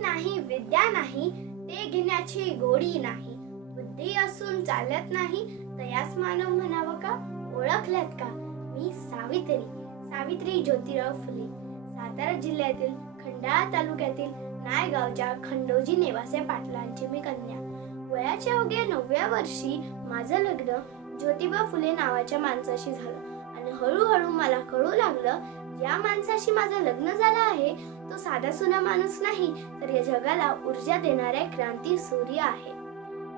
नाही विद्या नाही ते घेण्याची गोडी नाही. बुद्धी असून चालत नाही तयास मानव म्हणावं का. ओळखल्यात का मी सावित्री ज्योतिराव फुले. सातारा जिल्ह्यातील खंडाळा तालुक्यातील नायगावच्या खंडोजी नेवासे पाटलांची मी कन्या. वयाच्या अवघ्या 9व्या वर्षी माझं लग्न ज्योतिबा फुले नावाच्या माणसाशी झालं आणि हळूहळू मला कळू लागलं या माणसाशी माझं लग्न झालं आहे तो साधा सुना माणूस नाही तर या जगाला ऊर्जा देणारा क्रांती सूर्य आहे.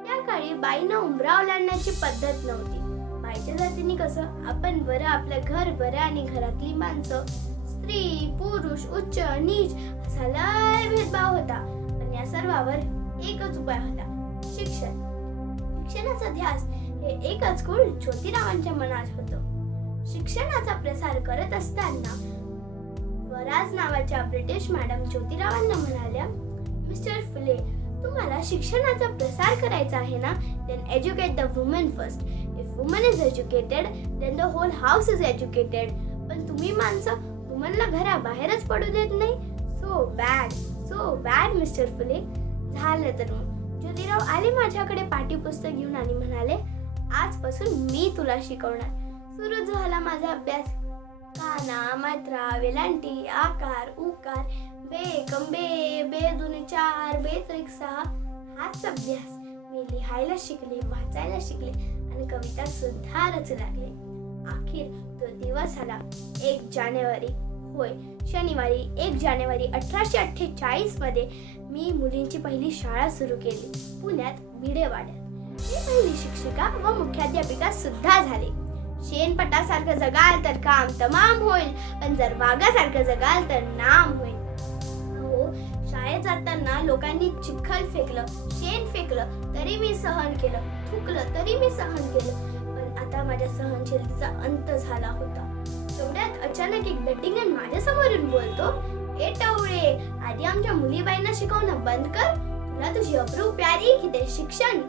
त्या काळी बाईनं उंबरा ओलांडण्याची पद्धत नव्हती. बाईच्या जातीने कसं आपण बरं आपलं घर बरं आणि घरातली माणसं स्त्री पुरुष उच्च नीच असा लय भेदभाव होता. पण या सर्वावर एकच उपाय होता शिक्षण. शिक्षणाचा ध्यास हे एकच कुळ ज्योतिरावांच्या मनात होतं. शिक्षणाचा प्रसार करत असताना स्वराज नावाच्या ब्रिटिश मॅडम ज्योतिरावांना म्हणाल्या, मिस्टर फुले तुम्हाला शिक्षणाचा प्रसार करायचा आहे ना, then educate the women first. If woman is educated, then the whole house is educated. पण तुम्ही माणसं वुमनला घराबाहेरच पडू देत नाही. So bad मिस्टर फुले. झालं तर मग ज्योतिराव आले माझ्याकडे पाठ्यपुस्तक घेऊन आणि म्हणाले, आजपासून मी तुला शिकवणार. सुरू झाला माझा अभ्यास. काना मात्रा वेलांटी आकार उकार बे कंबे बे दुने 4 बे त्रिक 6 हाच अभ्यास. मी लिहायला शिकले वाचायला शिकले आणि कविता सुद्धा रचू लागले. अखेर तो दिवस आला 1 जानेवारी होय शनिवारी 1 जानेवारी 1848 मध्ये मी मुलींची पहिली शाळा सुरू केली पुण्यात भिडेवाड्यात. मी पहिली शिक्षिका व मुख्याध्यापिका सुद्धा झाले. शेणपटासारखं जगाल तर काम तमाम होईल पण जर वाघासारखं जगाल तर नाम होईल. हो शाळेत जाताना लोकांनी चिखल फेकलं शेण फेकलं तरी मी सहन केलं थुकलं तरी मी सहन केलं. पण आता माझ्या सहनशीलतेचा अंत झाला होता. तेवढ्यात अचानक एक दटिंगण माझ्या समोरून बोलतो, ए टवळे आधी आमच्या मुलीबाईंना शिकवणं बंद कर. तुला तुझी अब्रू प्यारी की ते शिक्षण.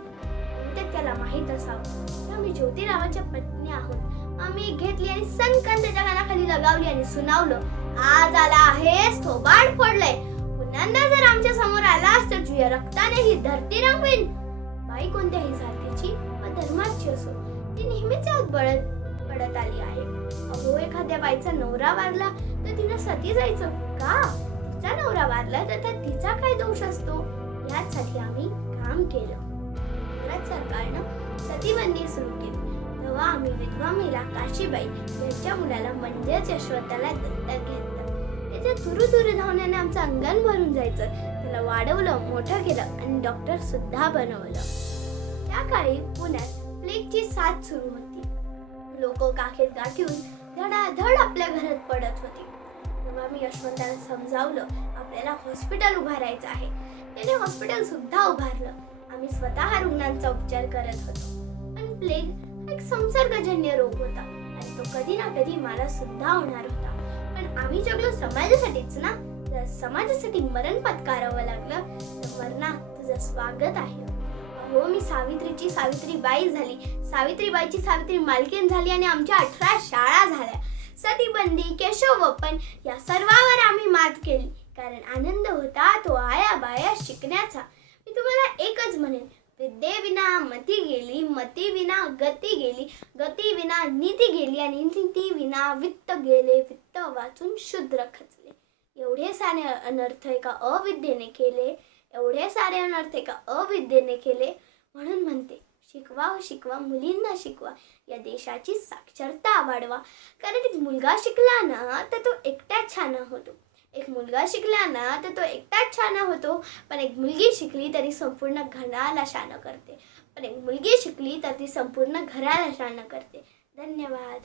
त्याला माहित असावं आम्ही ज्योतिरावाच्या पत्नी आहोत. आम्ही घेतली आणि सनकन त्याच्या कानाखाली लगावली आणि सुनावलं, आज आला आहेस थोबाड फोडलंय. पुन्हा जर आमच्या समोर आलास तर तुझ्या रक्ताने ही धरती रंगवीन. बाई कोणत्याही जातीची व धर्माची असो ती नेहमीच पडत आली आहे. अहो एखाद्या बाईचा नवरा वारला तर तिनं सती जायचं का. तिचा नवरा वारला तर त्यात तिचा काय दोष असतो. यासाठी आम्ही काम केलं. सरकारनं सतीबंदी सुरू केली तेव्हा आम्ही विधवा महिला काशीबाई यांच्या मुलाला म्हणजेच यशवंताला दत्तक घेतलं. त्याच्या तुरु धावण्याने आमचं अंगण भरून जायचं. त्याला वाढवलं मोठं केलं आणि डॉक्टर सुद्धा बनवलं. त्या काळी पुण्यात प्लेगची साथ सुरू होती. लोक काखेत गाठून धडाधड आपल्या घरात पडत होती. तेव्हा मी यशवंताला समजावलं आपल्याला हॉस्पिटल उभारायचं आहे. त्याने हॉस्पिटल सुद्धा उभारलं. आम्ही स्वतः रुग्णांचा उपचार करत होतो. पण प्लेग एक संसर्गजन्य रोग होता आणि तो कधी ना कधी मला सुद्धा होणार होता. पण आम्ही जगलो समाजासाठीच ना. जर समाजासाठी मरण पत्करावं लागलं तर मरणात तुझं स्वागत आहे. हो मी सावित्रीची सावित्रीबाई झाली. सावित्रीबाईची सावित्री मालकीन झाली आणि आमच्या 18 शाळा झाल्या. सतीबंदी केशव वपन या सर्वावर आम्ही मात केली कारण आनंद होता तो आया बाया शिकण्याचा. मी तुम्हाला एकच म्हणेन, विद्येविना मती गेली, मती विना गती गेली, गती विना नीती गेली आणि नीती विना वित्त गेले, वित्त वाचून शूद्र खचले. एवढे सारे अनर्थ एका अविद्येने केले, एवढे सारे अनर्थ एका अविद्येने केले. म्हणून म्हणते शिकवा मुलींना शिकवा, या देशाची साक्षरता वाढवा. कारण एक मुलगा शिकला ना तर तो एकटाच छान होतो. एक मुलगा शिकला ना तर तो एकटाच छान होतो. पण एक मुलगी शिकली तरी संपूर्ण घराला शान करते. पण एक मुलगी शिकली तर ती संपूर्ण घराला शान करते. धन्यवाद.